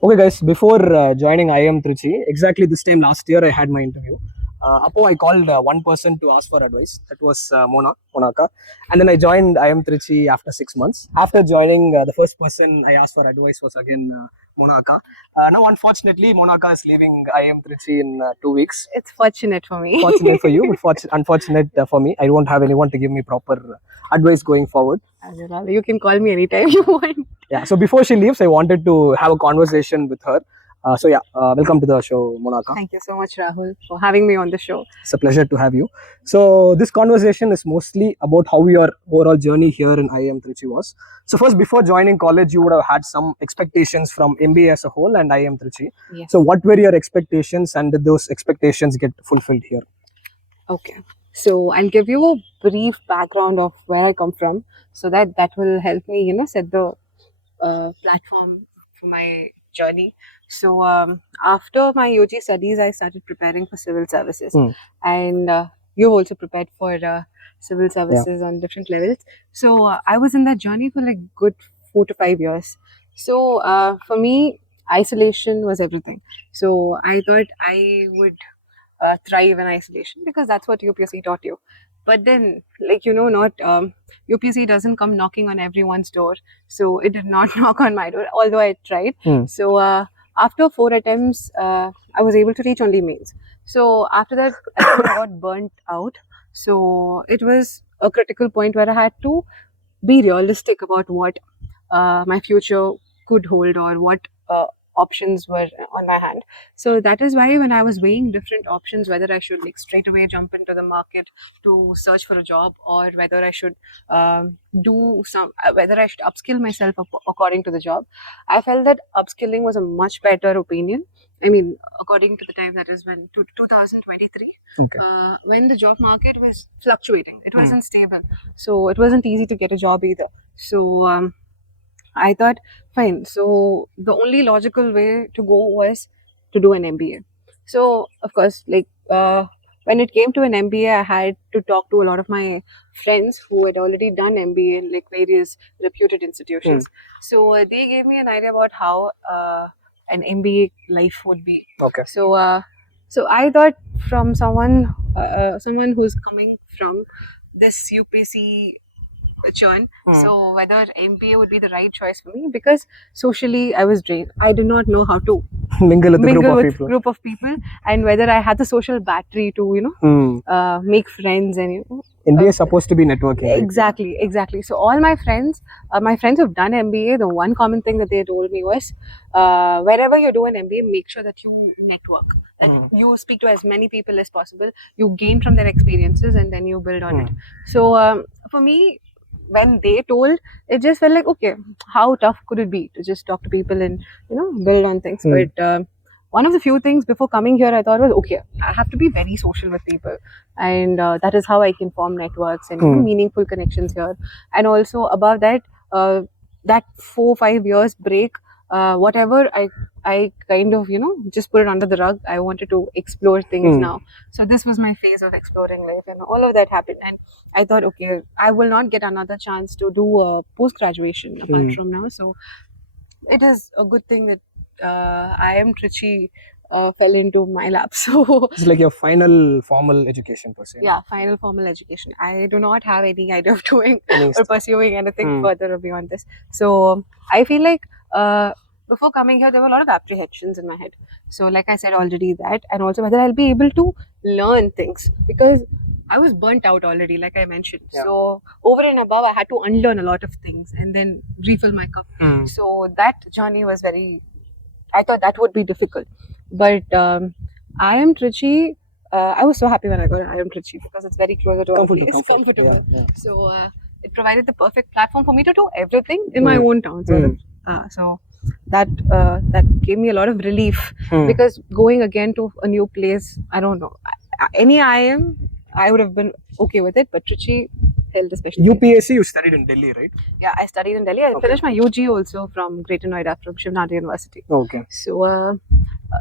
Okay, guys, before joining IIM Trichy, exactly this time last year, I had my interview. I called one person to ask for advice. That was Monaka. And then I joined IIM Trichy after 6 months. After joining, the first person I asked for advice was again Monaka. Now, unfortunately, Monaka is leaving IIM Trichy in 2 weeks. It's fortunate for me. Fortunate for you, but unfortunate for me. I don't have anyone to give me proper advice going forward. You can call me anytime you want. Yeah, so before she leaves, I wanted to have a conversation with her. Welcome to the show, Monaka. Thank you so much, Rahul, for having me on the show. It's a pleasure to have you. So this conversation is mostly about how your overall journey here in IIM Trichy was. So first, before joining college, you would have had some expectations from MBA as a whole and IIM Trichy. Yes. So what were your expectations, and did those expectations get fulfilled here? Okay. So I'll give you a brief background of where I come from, so that will help me, set the platform for my journey. So after my UG studies, I started preparing for civil services, and you've also prepared for civil services on different levels. So I was in that journey for like good 4 to 5 years. So for me, isolation was everything. So I thought I would thrive in isolation because that's what UPSC taught you. But then, not UPSC doesn't come knocking on everyone's door. So it did not knock on my door, although I tried. So after 4 attempts, I was able to reach only mains. So after that, I got burnt out. So it was a critical point where I had to be realistic about what my future could hold, or what options were on my hand. So that is why when I was weighing different options, whether I should like straight away jump into the market to search for a job, or whether I should whether I should upskill myself according to the job, I felt that upskilling was a much better opinion. I mean, according to the time, that is when 2023, when the job market was fluctuating, it wasn't stable, so it wasn't easy to get a job either. So I thought, fine. So the only logical way to go was to do an MBA. So of course, when it came to an MBA, I had to talk to a lot of my friends who had already done MBA in like various reputed institutions. So they gave me an idea about how an MBA life would be. Okay. So I thought, from someone who's coming from this UPSC churn, so whether MBA would be the right choice for me, because socially I was drained. I did not know how to mingle with group of people, and whether I had the social battery to make friends, and MBA is supposed to be networking. Exactly. So all my friends who've done MBA, the one common thing that they told me was, wherever you do an MBA, make sure that you network, that you speak to as many people as possible, you gain from their experiences, and then you build on it. So for me, when they told, it just felt like, okay, how tough could it be to just talk to people and build on things? But one of the few things before coming here, I thought was, okay, I have to be very social with people, and that is how I can form networks and meaningful connections here. And also above that, that 4-5 years break, whatever I kind of just put it under the rug. I wanted to explore things now. So this was my phase of exploring life, and all of that happened, and I thought, okay, I will not get another chance to do a post-graduation apart from now. So it is a good thing that IIM Trichy fell into my lap. So it's like your final formal education per se. Yeah, final formal education. I do not have any idea of doing or pursuing anything further beyond this. So I feel like before coming here, there were a lot of apprehensions in my head. So like I said already, that, and also whether I'll be able to learn things, because I was burnt out already, like I mentioned. So over and above, I had to unlearn a lot of things and then refill my cup. So that journey was I thought that would be difficult. But IIM Trichy, I was so happy when I got IIM Trichy, because it's very closer to our place. It's comfortable. Yeah. So it provided the perfect platform for me to do everything in my own town. So that gave me a lot of relief, because going again to a new place, I don't know. Any IIM, I would have been okay with it, but Trichy held a special UPSC, you studied in Delhi, right? Yeah, I studied in Delhi. I finished my UG also from Greater Noida, from Shiv Nadi University. Okay. So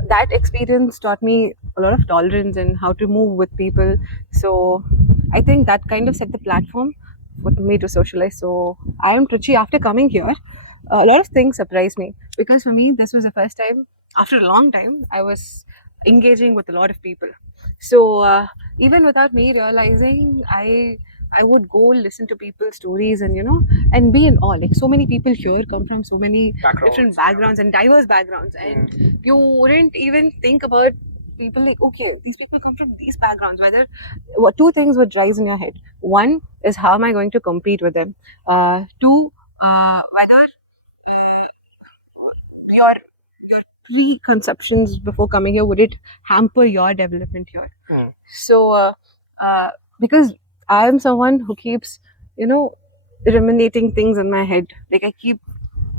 that experience taught me a lot of tolerance and how to move with people. So I think that kind of set the platform for me to socialize. So IIM Trichy, after coming here, a lot of things surprised me, because for me this was the first time after a long time I was engaging with a lot of people. So even without me realizing, I would go listen to people's stories and and be in awe. Like, so many people here come from so many different backgrounds and diverse backgrounds, and you wouldn't even think about people like, okay, these people come from these backgrounds. Whether what two things would rise in your head. One is, how am I going to compete with them? Two, whether your your preconceptions before coming here, would it hamper your development here? So uh, because I am someone who keeps ruminating things in my head. Like, I keep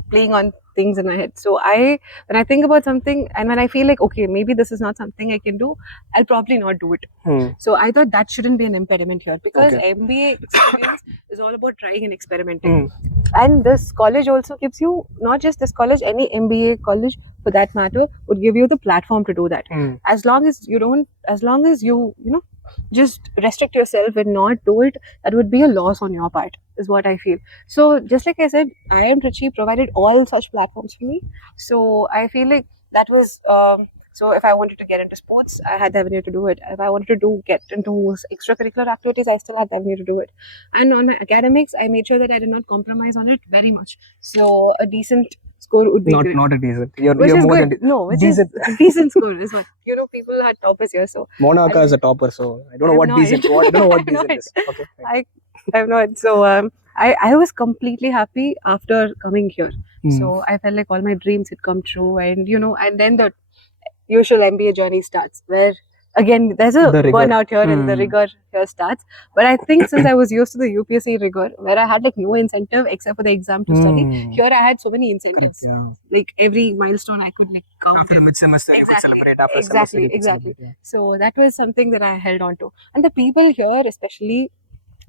playing on things in my head. So when I think about something, and when I feel like, okay, maybe this is not something I can do, I'll probably not do it. So I thought that shouldn't be an impediment here, because MBA experience is all about trying and experimenting. And this college also gives you, not just this college, any MBA college for that matter would give you the platform to do that. As long as you just restrict yourself and not do it, that would be a loss on your part, is what I feel. So just like I said, IIM Trichy provided all such platforms for me. So I feel like that was so if I wanted to get into sports, I had the avenue to do it. If I wanted to get into extracurricular activities, I still had the avenue to do it. And on my academics, I made sure that I did not compromise on it very much. So a decent score would be great. Not a decent. You're Which is more good. than No, which decent. is decent score is what people had toppers here. So Monaka is a topper, so I don't know I'm what not. decent. I don't know what I'm not. decent is. Okay. fine. I'm not. So I was completely happy after coming here. So I felt like all my dreams had come true, and and then the usual MBA journey starts, where again there's a The rigor. burnout here and the rigor here starts. But I think since I was used to the UPSC rigor, where I had like no incentive except for the exam to study, here I had so many incentives. Like every milestone I could like count. After the mid semester, you could celebrate. After Exactly, semester, you could exactly. celebrate, So that was something that I held on to. And the people here, especially,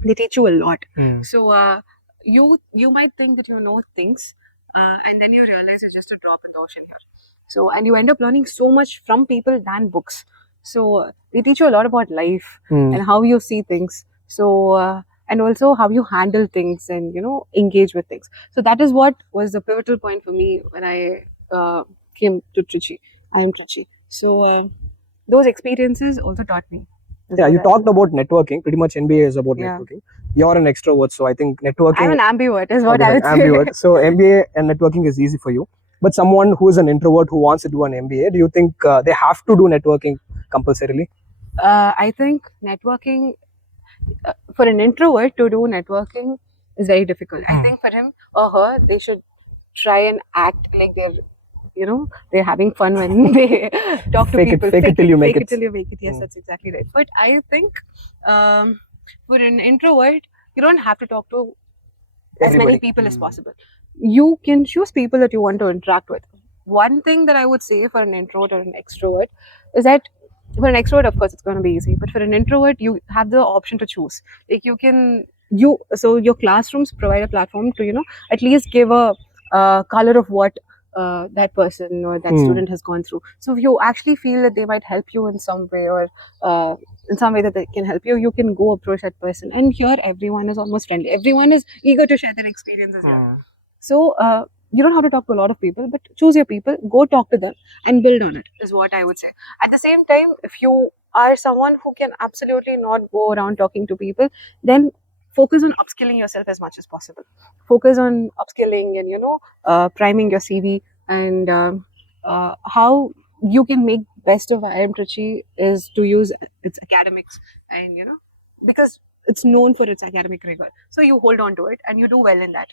they teach you a lot. So you might think that you know things, and then you realize it's just a drop in the ocean here. So, and you end up learning so much from people than books. So they teach you a lot about life and how you see things. So and also how you handle things and engage with things. So that is what was the pivotal point for me when I came to Trichy. I am Trichy. So those experiences also taught me. Yeah, you talked about networking. Pretty much MBA is about networking. You're an extrovert, so I think networking. I'm an ambivert, is what I would say. Ambivert. So MBA and networking is easy for you. But someone who is an introvert who wants to do an MBA, do you think they have to do networking compulsorily? I think networking for an introvert to do networking is very difficult. I think for him or her, they should try and act like they're having fun when they talk to people. Fake it till you make it. Fake it till you make it. Yes, that's exactly right. But I think for an introvert, you don't have to talk to as many people as possible. You can choose people that you want to interact with. One thing that I would say for an introvert or an extrovert is that for an extrovert, of course, it's going to be easy. But for an introvert, you have the option to choose. Like so your classrooms provide a platform to at least give a color of what that person or that student has gone through. So if you actually feel that they might help you in some way, or in some way that they can help you, you can go approach that person. And here, everyone is almost friendly. Everyone is eager to share their experiences here. So you don't have to talk to a lot of people, but choose your people, go talk to them, and build on it, is what I would say. At the same time, if you are someone who can absolutely not go around talking to people, then focus on upskilling yourself as much as possible. Focus on upskilling and priming your CV, and how you can make best of IIM Trichy is to use its academics, and because it's known for its academic rigor. So you hold on to it and you do well in that.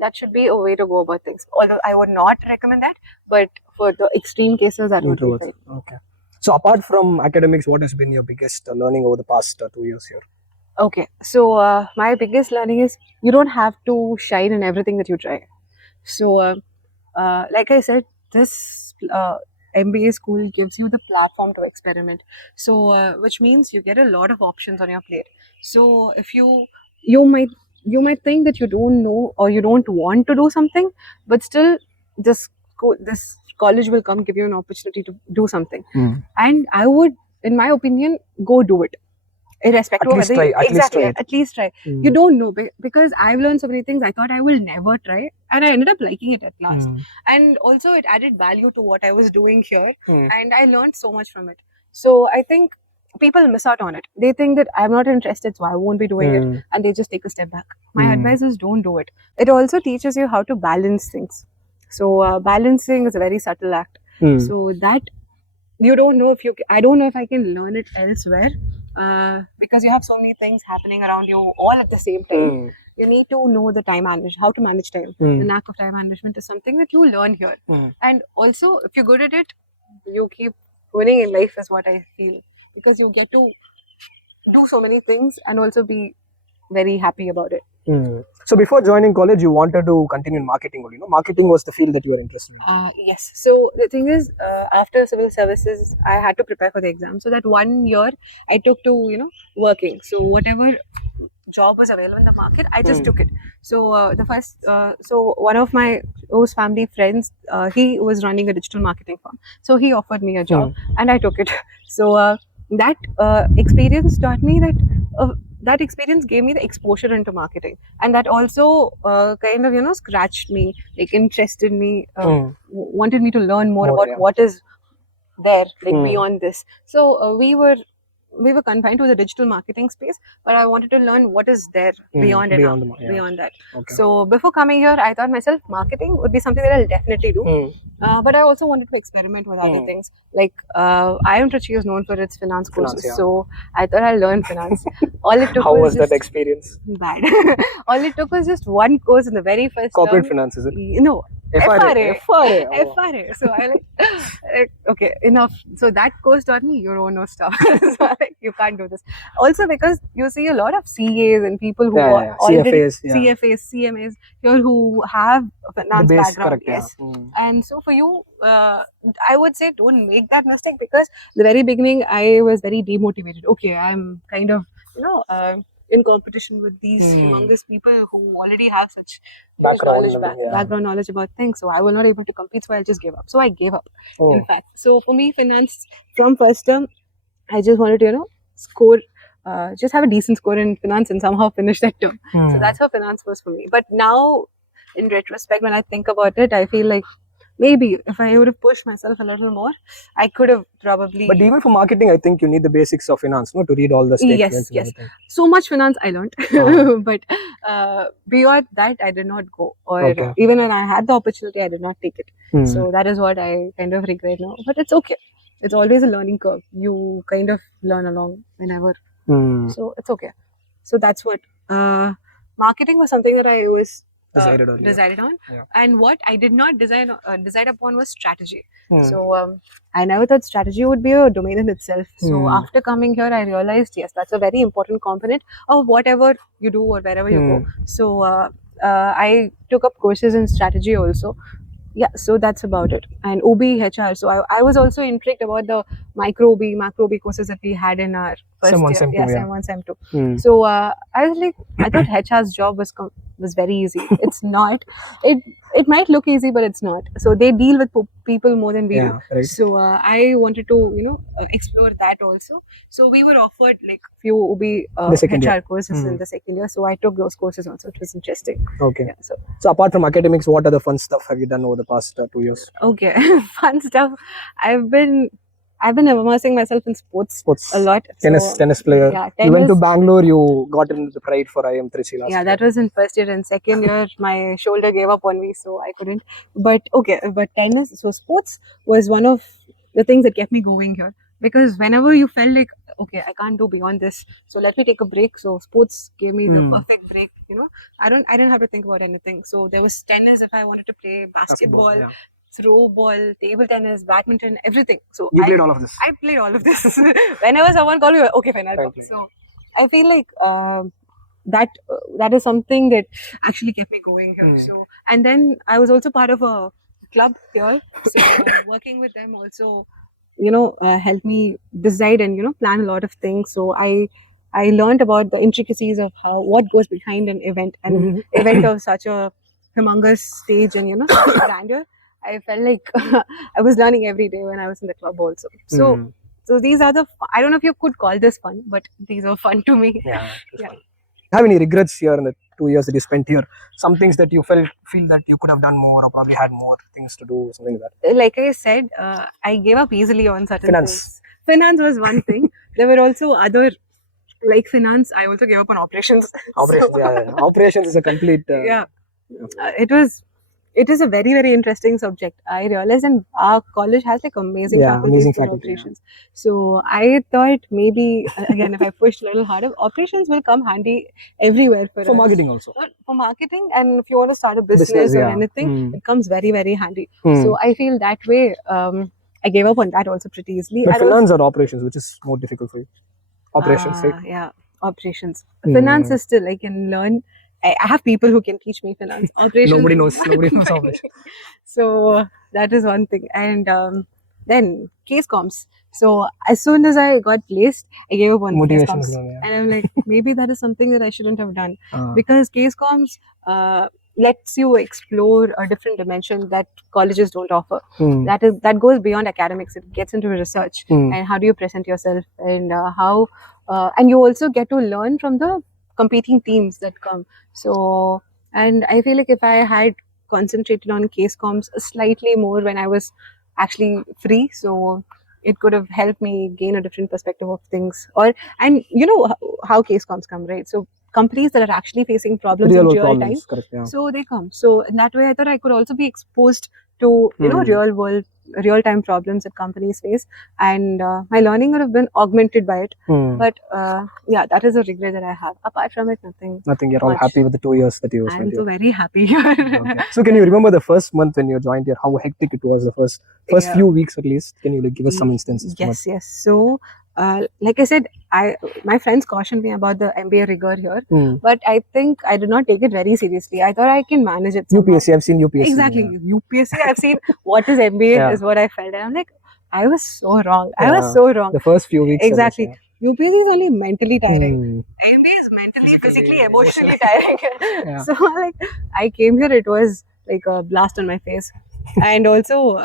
That should be a way to go about things. Although I would not recommend that, but for the extreme cases, that would be fine. Okay. So apart from academics, what has been your biggest learning over the past 2 years here? Okay, so my biggest learning is you don't have to shine in everything that you try. So like I said, this MBA school gives you the platform to experiment. So which means you get a lot of options on your plate. So if you might think that you don't know or you don't want to do something, but still this college will come give you an opportunity to do something. And I would, in my opinion, go do it. irrespective At of least whether try. At least try it. at least try. Mm. You don't know, because I've learned so many things I thought I will never try, and I ended up liking it at last. Mm. And also it added value to what I was doing here, Mm. and I learned so much from it. So I think people miss out on it. They think that I'm not interested, so I won't be doing it, Mm. and they just take a step back. My Mm. advice is, don't do it. It also teaches you how to balance things. So balancing is a very subtle act. Mm. So that you don't know if you. I don't know if I can learn it elsewhere, because you have so many things happening around you all at the same time. Mm. You need to know the time how to manage time. Mm. The knack of time management is something that you learn here. Mm. And also, if you're good at it, you keep winning in life, is what I feel, because you get to do so many things and also be very happy about it. Mm. So before joining college, you wanted to continue in marketing only. No, marketing was the field that you were interested in. Yes. So the thing is, after civil services, I had to prepare for the exam. So that 1 year I took to working. So whatever job was available in the market, I just took it. So so one of my close family friends, he was running a digital marketing firm. So he offered me a job, and I took it. So that experience taught me that. That experience gave me the exposure into marketing, and that also kind of scratched me, like interested me, wanted me to learn more about what is there, like beyond this. So we were confined to the digital marketing space, but I wanted to learn what is there beyond it, beyond that. Okay. So before coming here, I thought myself marketing would be something that I'll definitely do. But I also wanted to experiment with other things. Like IIM Trichy is known for its finance courses, so I thought I'll learn finance. All it took How was just that experience? bad. All it took was just one course in the very first Corporate term. finance, is it? No, FRA. Oh. FRA. So I like okay, enough. So that course taught me you don't know stuff. So you can't do this. Also because you see a lot of CAs and people who are already CFAs, CMAs here who have a finance background. Yes. And so for you, I would say don't make that mistake, because the very beginning I was very demotivated. Okay, I'm kind of in competition with these humongous people who already have such background knowledge about things, so I was not able to compete, so I just gave up. So I gave up, in fact. So for me, finance from first term, I just wanted to score, just have a decent score in finance and somehow finish that term. So that's how finance was for me. But now, in retrospect, when I think about it, I feel like maybe if I would have pushed myself a little more, I could have probably. But even for marketing, I think you need the basics of finance, no, to read all the statements. Yes. So much finance I learned, but beyond that, I did not go. Or even when I had the opportunity, I did not take it. So that is what I kind of regret now. But it's okay. It's always a learning curve. You kind of learn along whenever. So it's okay. So that's what marketing was something that I always decided on. And what I did not decide upon was strategy. So I never thought strategy would be a domain in itself. So after coming here, I realized, yes, that's a very important component of whatever you do or wherever you go. So I took up courses in strategy also. Yeah, so that's about it. And OB HR. So I was also intrigued about the macro OB courses that we had in our first Sem 1, year. Sem 2, Sem 1, Sem 2. So I was like, I thought HR's job was very easy. It's not. It might look easy, but it's not. So they deal with people more than we do. Right. So I wanted to explore that also. So we were offered like few OB HR courses in the second year. So I took those courses also. It was interesting. Okay. Yeah, so apart from academics, what other fun stuff have you done over the past 2 years? Okay, fun stuff. I've been immersing myself in sports a lot. Tennis player. Yeah, tennis. You went to Bangalore. You got into the pride for IIM Trichy last year. That was in first year. And second year, my shoulder gave up on me, so I couldn't. But tennis. So sports was one of the things that kept me going here, because whenever you felt like, okay, I can't do beyond this, so let me take a break. So sports gave me the perfect break. I didn't have to think about anything. So there was tennis if I wanted to play basketball. Throw ball, table tennis, badminton, everything. So you played all of this. I played all of this. Whenever someone called me, okay, fine, I'll go. So I feel like that is something that actually kept me going here. So, and then I was also part of a club here. So working with them also, helped me decide and plan a lot of things. So I learned about the intricacies of what goes behind an event, and event of such a humongous stage and such a grandeur. I felt like I was learning every day when I was in the club also. So So these are I don't know if you could call this fun, but these are fun to me. Yeah, it was Yeah. fun. Have any regrets here in the 2 years that you spent here? Some things that you feel that you could have done more or probably had more things to do, something like that. Like I said, I gave up easily on certain Finance. things. Finance was one thing. There were also other, like finance, I also gave up on operations. Operations, So, yeah. Operations is a complete. Yeah. It is a very, very interesting subject. I realized, and our college has like amazing Yeah, faculties amazing for faculty, yeah. operations. So I thought maybe again, if I pushed a little harder, operations will come handy everywhere for For us. marketing also. For marketing, and if you want to start a business or yeah. anything, it comes very, very handy. Hmm. So I feel that way. I gave up on that also pretty easily. But And also- finance or operations, which is more difficult for you? Operations, right? Yeah, operations. Finance is still I can learn. I have people who can teach me finance. Operations. Nobody knows operations. So that is one thing. And then case comms. So as soon as I got placed, I gave up on case Motivation comms. is gone, yeah. And I'm like, maybe that is something that I shouldn't have done. Ah. Because case comms lets you explore a different dimension that colleges don't offer. That goes beyond academics. It gets into research and how do you present yourself, and and you also get to learn from the competing teams that come. So, and I feel like if I had concentrated on case comms slightly more when I was actually free, so it could have helped me gain a different perspective of things. And you know how case comms come, right? So companies that are actually facing problems in real time, correct, yeah. so they come. So in that way, I thought I could also be exposed to real time problems that companies face, and my learning would have been augmented by it. But yeah, that is a regret that I have. Apart from it, nothing. Nothing. You're all much. happy with the 2 years that you I'm spent so here. very happy here. Okay. So can you remember the first month when you joined here? How hectic it was? The first Yeah. few weeks at least. Can you give us some instances? from it? Yes. So, like I said, my friends cautioned me about the MBA rigor here, but I think I did not take it very seriously. I thought I can manage it somehow. UPSC, I've seen UPSC. Exactly. Yeah. UPSC, I've seen what is MBA Yeah. is what I felt. And I'm like, I was so wrong. I was so wrong. The first few weeks. Exactly. At least, UPSC is only mentally tiring. MBA is mentally, physically, emotionally tiring. Yeah. So like, I came here, it was like a blast on my face. And also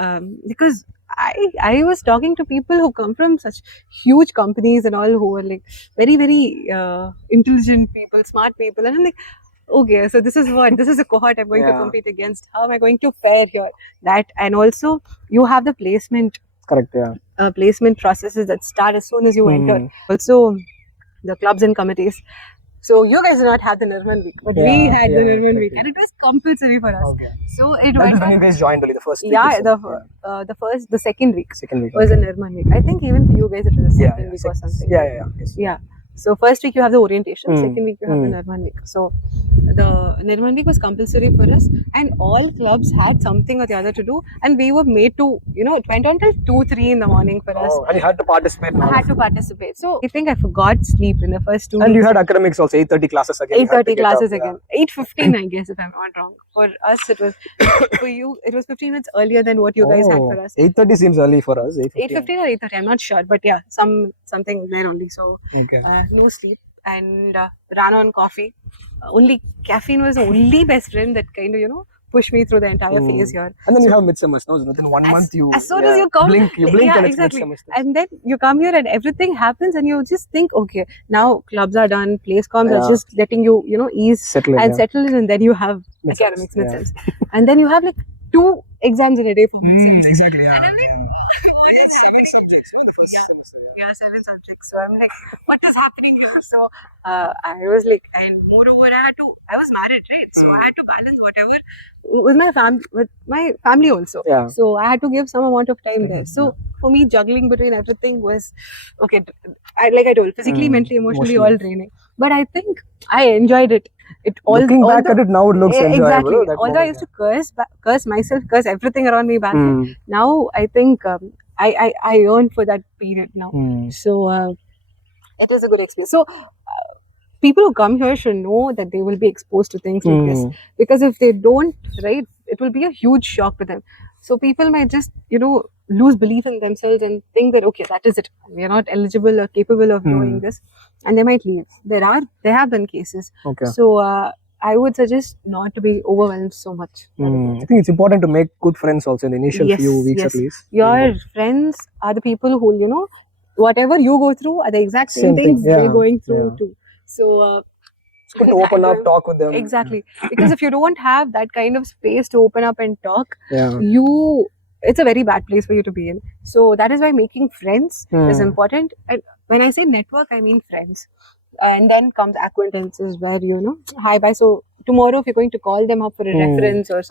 because I was talking to people who come from such huge companies and all, who were like very, very intelligent people, smart people. And I'm like, okay, so this is a cohort I'm going to Yeah. compete against. How am I going to fare here? That, and also you have the placement Correct, yeah. Placement processes that start as soon as you enter. Also, the clubs and committees. So you guys did not have the Nirman week, but we had the Nirman week, and it was compulsory for us. Okay. So it That went is when on. you guys joined only the first week. Yeah, itself. the second week Second week was okay. a Nirman week. I think even for you guys it was the second week or something. Yeah. Yes. Yeah. So first week you have the orientation, Hmm. second week you have the Nirman week. So the Nirman week was compulsory for us, and all clubs had something or the other to do, and we were made to, it went on till 2-3 in the morning for us. Oh, and you had to participate. I had to participate. So I think I forgot sleep in the first 2 And weeks. you had academics also, 8:30 classes again. you had to 8:30 get classes up, again. 8:15, I guess, if I'm not wrong. For us, it was for you. It was 15 minutes earlier than what you guys had for us. 8:30 seems early for us. 8:15 or 8:30, I'm not sure, but yeah, something there only. So Okay. no sleep, and ran on coffee. Only caffeine was the only best friend that kind of push me through the entire phase here. And then you have midsummers. No, within 1 month you. As soon as you come, blink and it's exactly. midsummers. And then you come here and everything happens, and you just think, okay, now clubs are done, place comms are just letting you, ease Settle in, settle in, and then you have Midsems, academics, midsems, and then you have like 2 exams in a day for midsems. Exactly. Yeah. And I'm like, what is 7 subjects. The first semester. Yeah, 7 subjects. So I'm like, what is happening here? So I was like, and moreover, I was married, right? So I had to balance whatever with my family also. Yeah. So I had to give some amount of time there. So for me, juggling between everything was okay. Like I told, physically, mentally, emotionally, all draining. But I think I enjoyed it. Looking back at it now, it looks enjoyable. Exactly. That Although I moment, used to curse myself, curse everything around me back then. Now I think I yearn for that period now. So that was a good experience. So people who come here should know that they will be exposed to things like this, because if they don't, right, it will be a huge shock to them. So people might just lose belief in themselves and think that okay, that is it, we are not eligible or capable of doing this, and they might leave. There have been cases. Okay. So I would suggest not to be overwhelmed so much. I think it's important to make good friends also in the initial few weeks at least. Your friends are the people who whatever you go through are the exact same Same thing, things yeah, they're going through yeah. too. So It's good to open up, talk with them. exactly, because if you don't have that kind of space to open up and talk, Yeah. it's a very bad place for you to be in. So that is why making friends is important. And when I say network, I mean friends. And then comes acquaintances, where hi bye. So tomorrow, if you're going to call them up for a reference or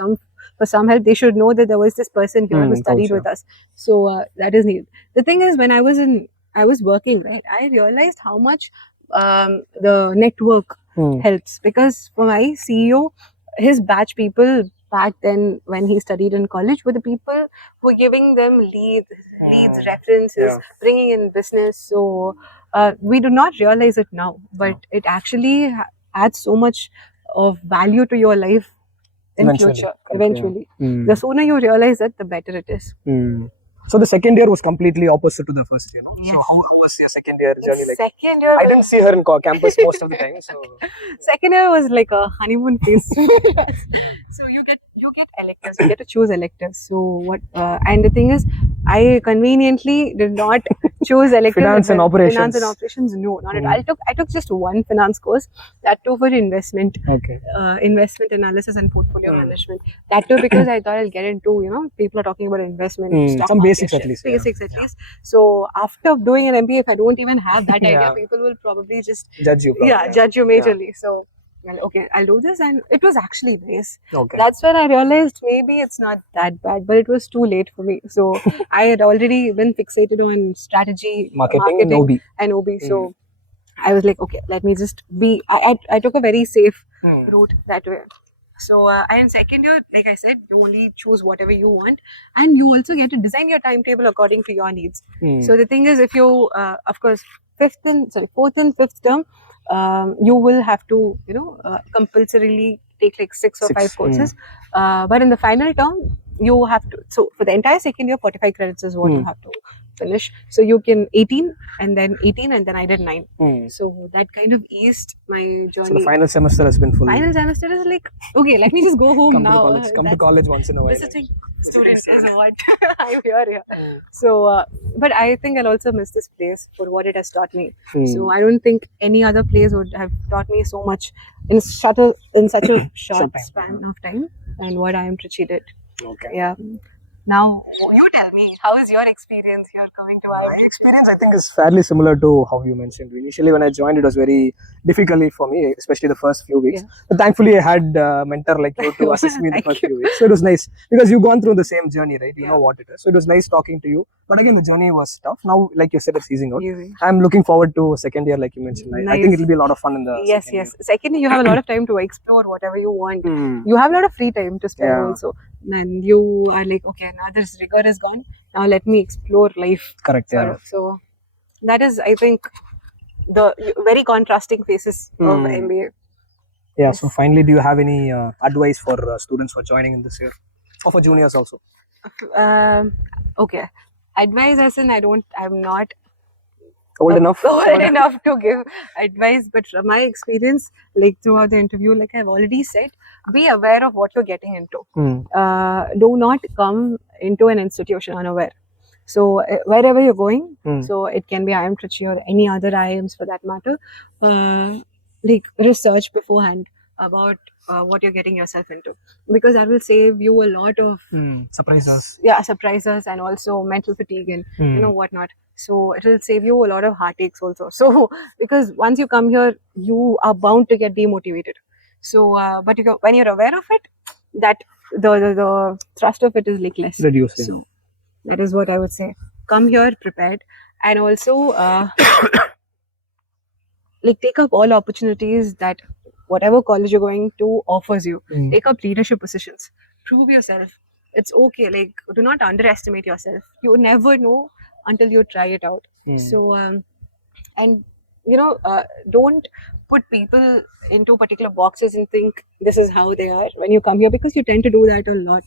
for some help, they should know that there was this person here who studied with us. So that is needed. The thing is, when I was working, right, I realized how much the network helps, because for my CEO, his batch people back then when he studied in college were the people who were giving them leads, references, bringing in business. So we do not realize it now, but it actually adds so much of value to your life in Eventually, future. correct, Eventually, the sooner you realize it, the better it is. So the second year was completely opposite to the first year, no? Yes. So how was your second year journey like? Second year, I didn't see her in campus most of the time. So second year was like a honeymoon phase. So you get electives, you get to choose electives. So what and the thing is, I conveniently did not choose electives. Finance and Finance and operations. operations, no, not at all. I took just one finance course, that too for investment. Okay. Investment analysis and portfolio management. That too because I thought I'll get into, people are talking about investment, stock Some market, basics at least. basics at least. So after doing an MBA, if I don't even have that idea, Yeah. people will probably just Judge you. Probably, judge you majorly. So well, okay, I'll do this, and it was actually nice. Okay. That's when I realized maybe it's not that bad, but it was too late for me. So I had already been fixated on strategy, Marketing and OB. and OB. So I was like, okay, let me just be. I took a very safe route that way. So in second year, like I said, you only choose whatever you want, and you also get to design your timetable according to your needs. So the thing is, if you, of course, fourth and fifth term, you will have to, compulsorily take like 6 or 5 courses. But in the final term, you have to. So for the entire second year, 45 credits is what you have to finish. So you can 18 and then I did 9. So that kind of eased my journey. So the final semester has been full. Final semester is like, okay, let me just go home Come now. Come to college once in a while. Visiting student is what I'm here. So, but I think I'll also miss this place for what it has taught me. So I don't think any other place would have taught me so much in such a short span of time, and what IIM Trichy did. Okay. Yeah. Now, you tell me, how is your experience here coming to IIM? My experience, I think, is fairly similar to how you mentioned. Initially, when I joined, it was very difficult for me, especially the first few weeks. But thankfully, I had a mentor like you to assist me in the first few weeks. So it was nice because you've gone through the same journey, right? You know what it is. So it was nice talking to you. But again, the journey was tough. Now, like you said, it's easing out. I'm looking forward to second year, like you mentioned. I think it'll be a lot of fun in the second year. Second year, you have a lot of time to explore whatever you want. You have a lot of free time to spend also. And you are like, okay, now this rigor is gone. Now let me explore life. Correct. Yeah. So that is, I think, the very contrasting phases of MBA. Yeah. So finally, do you have any advice for students who are joining in this year, or for juniors also? Okay. Advice as in I'm not old enough to give advice, but from my experience, like throughout the interview, like I've already said, be aware of what you're getting into. Do not come into an institution unaware. So wherever you're going, so it can be IIM Trichy or any other IIMs for that matter, like research beforehand about what you're getting yourself into, because that will save you a lot of surprises and also mental fatigue and whatnot. So it will save you a lot of heartaches also. So because once you come here, you are bound to get demotivated. So but when you're aware of it, that the thrust of it is like less reducing. So that is what I would say. Come here prepared, and also like take up all opportunities that whatever college you're going to offers you. Take up leadership positions. Prove yourself. It's okay. Like, do not underestimate yourself. You never know until you try it out. So and don't put people into particular boxes and think this is how they are when you come here, because you tend to do that a lot.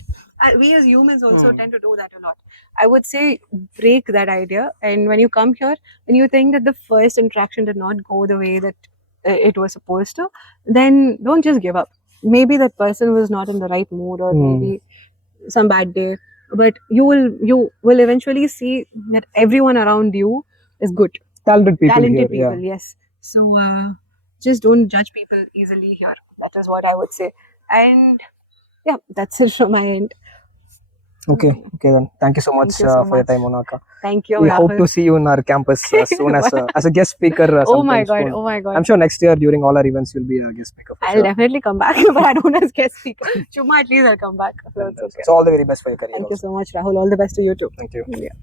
We as humans also tend to do that a lot. I would say break that idea, and when you come here, when you think that the first interaction did not go the way that it was supposed to, then don't just give up. Maybe that person was not in the right mood, or maybe some bad day, but you will eventually see that everyone around you is good. Talented people Talented here. people, yes. So just don't judge people easily here. That is what I would say. And yeah, that's it from my end. Okay, then. Thank you so much Thank you so for your much. time, Monaka. Thank you, We hope Rahul. to see you in our campus as soon as a guest speaker. Oh my Sometime god, soon. oh my god. I'm sure next year during all our events you'll be a guest speaker for I'll sure. definitely come back, but I don't as guest speaker. Chuma, at least I'll come back. So it's okay. So all the very best for your career. Thank you also. so much, Rahul. All the best to you too. Thank you. Yeah.